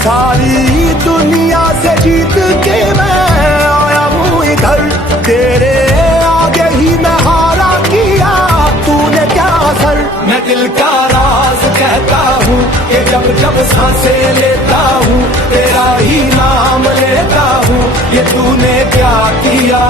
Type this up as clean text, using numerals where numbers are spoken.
सारी दुनिया से जीत के मैं आया हूँ इधर, तेरे आगे ही मैं हारा किया तूने क्या असर। मैं दिल का राज कहता हूँ कि जब जब सांसें लेता हूँ तेरा ही नाम लेता हूँ, ये तूने क्या किया।